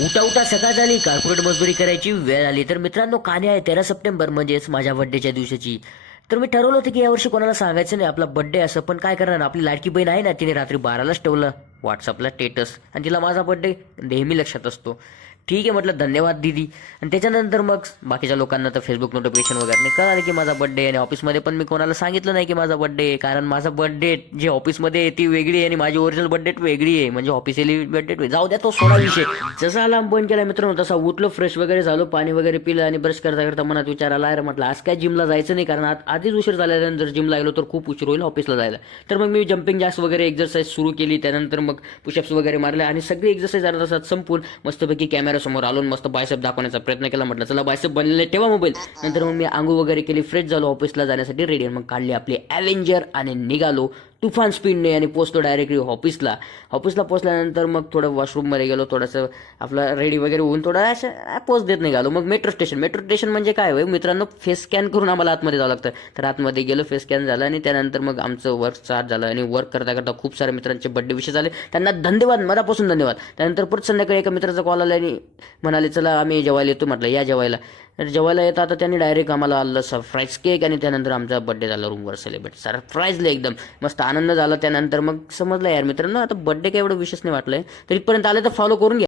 उठा उठा सकाळ झाली, कॉर्पोरेट मजदुरी करायची वेळ आली. तर मित्रांनो, कहाणी आहे 13 सप्टेंबर, म्हणजेच माझ्या बर्थडेच्या दिवशीची. तर मी ठरवलं होतं की यावर्षी कोणाला सांगायचं नाही आपला बर्थडे असं, पण काय करणार, आपली लाडकी बहीण आहे ना, तिने रात्री 12लाच ठेवलं व्हॉट्सअपला स्टेटस, आणि तिला माझा बर्थडे नेहमी लक्षात असतो. ठीक आहे म्हटलं, धन्यवाद दीदी. आणि त्याच्यानंतर मग बाकीच्या लोकांना तर फेसबुक नोटिफिकेशन वगैरे नाही कळालं की माझा बर्थडे, आणि ऑफिसमध्ये पण मी कोणाला सांगितलं नाही की माझा बर्थडे आहे, कारण माझा बर्थडे जे ऑफिसमध्ये आहे ती वेगळी आहे आणि माझी ओरिजिनल बर्थडे वेगळी आहे, म्हणजे ऑफिशियली बर्थडे जाऊ द्या, तो सोडा विषय. जसा अलार्म बंद केला मित्रांनो, तसा उठलो, फ्रेश वगैरे झालो, पाणी वगैरे पिलं, आणि ब्रश करता करता मनात विचार आला, अरे म्हटलं आज काय जिमला जायचं नाही, कारण आधीच उशीर झाल्यानंतर जर जिमला गेलो तर खूप उशीर होईल ऑफिसला जायला. तर मग मी जम्पिंग जॅक्स वगैरे एक्झरसाईज सुरू केली, त्यानंतर मग पुशअप्स वगैरे मारले, आणि सगळी एक्झरसाईज अर्धा तासात संपून मस्तपैकी कॅमेरासमोर आलो, मस्त बायसेप दाखवण्याचा प्रयत्न केला. म्हटलं चला बायसेप बनलेले ठेवा मोबाईल. नंतर मग मी आंघोळ वगैरे केली, फ्रेश झालो, ऑफिसला जाण्यासाठी रेडी. मग काढली आपली ॲव्हेंजर आणि निघालो तुफान स्पीडने, आणि पोचतो डायरेक्टली ऑफिसला. पोचल्यानंतर मग थोडं वॉशरूममध्ये गेलो, थोडंसं आपलं रेडी वगैरे होऊन थोडं असं पोच देत निघालो. मग मेट्रो स्टेशन म्हणजे काय होय मित्रांनो, फेस स्कॅन करून आम्हाला आतमध्ये जावं लागतं. तर आतमध्ये गेलो, फेस स्कॅन झालं, आणि त्यानंतर मग आमचं वर्क स्टार्ट झालं. आणि वर्क करता करता खूप साऱ्या मित्रांचे बड्डे विषय झाले, त्यांना धन्यवाद, मनापासून धन्यवाद. त्यानंतर परत संध्याकाळी एका मित्राचा कॉल आला आणि म्हणाले चला आम्ही जेवायला येतो. म्हटलं या जेवायला. तर जेवायला येतं आता त्यांनी डायरेक्ट आम्हाला आलं सरप्राईज केक, आणि त्यानंतर आमचा बर्थडे झाला रूमवर सेलिब्रेट. सरप्राईजली एकदम मस्त आनंद झाला. त्यानंतर मग समजलं यार मित्रांनो, आता बर्थडे काय एवढं विशेष नाही वाटलंय. तर इथपर्यंत आलं तर फॉलो करून घ्या.